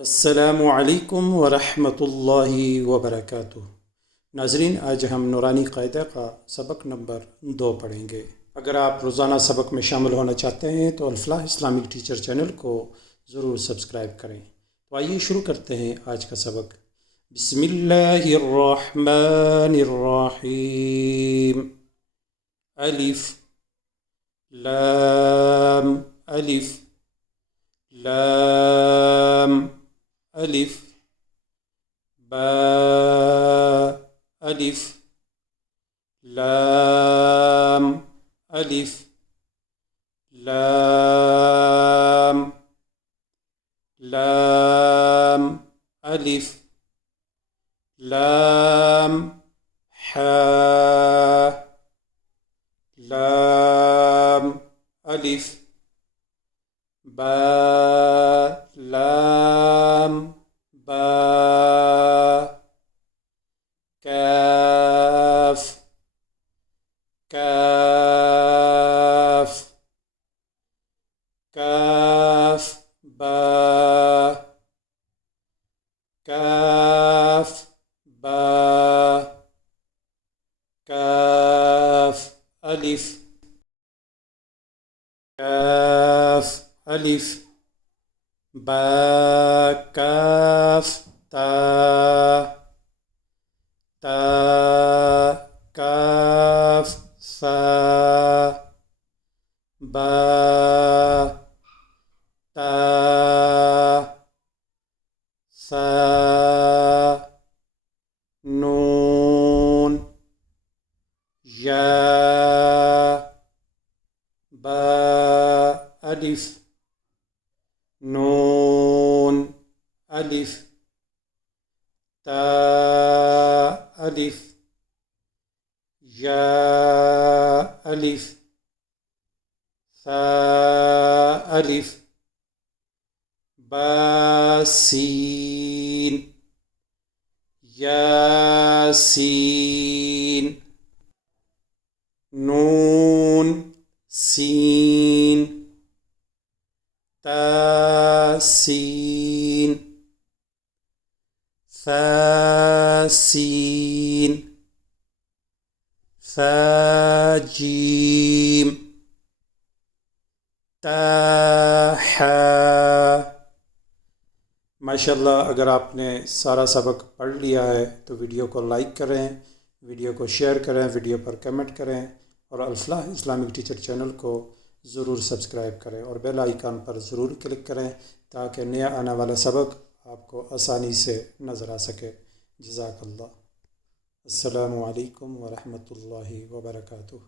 अस्सलामु अलैकुम वरहमतुल्लाहि वबरकातुह। नाज़रीन, आज हम नूरानी क़ायदा का सबक नंबर 2 पढ़ेंगे। अगर आप रोज़ाना सबक में शामिल होना चाहते हैं तो अल-फलाह इस्लामिक टीचर चैनल को ज़रूर सब्सक्राइब करें। तो आइए शुरू करते हैं आज का सबक। बिस्मिल्लाहिर्रहमानिर्रहीम। अलिफ लाम अलिफ लाम अलिफ बा अलिफ लाम अलिफ लाम लाम अलिफ लाम हा लाम अलिफ बा लाम बा काफ काफ काफ बा काफ बा काफ अलिफ काफ अलिफ बा काफ ता ता काफ सा बा ता सा नून या बा अलिफ नून अलिफ ता अलिफ या अलिफ सा अलिफ बा सीन यासीन नून सीन तासीन फासीन फाजीम ताहा। माशाल्लाह, अगर आपने सारा सबक पढ़ लिया है तो वीडियो को लाइक करें, वीडियो को शेयर करें, वीडियो पर कमेंट करें और अल-फलाह इस्लामिक टीचर चैनल को ज़रूर सब्सक्राइब करें और बेल आइकन पर ज़रूर क्लिक करें ताकि नया आने वाला सबक आपको आसानी से नज़र आ सके। जज़ाकल्लाह। अस्सलामु अलैकुम वरहमतुल्लाहि वबरकातुह।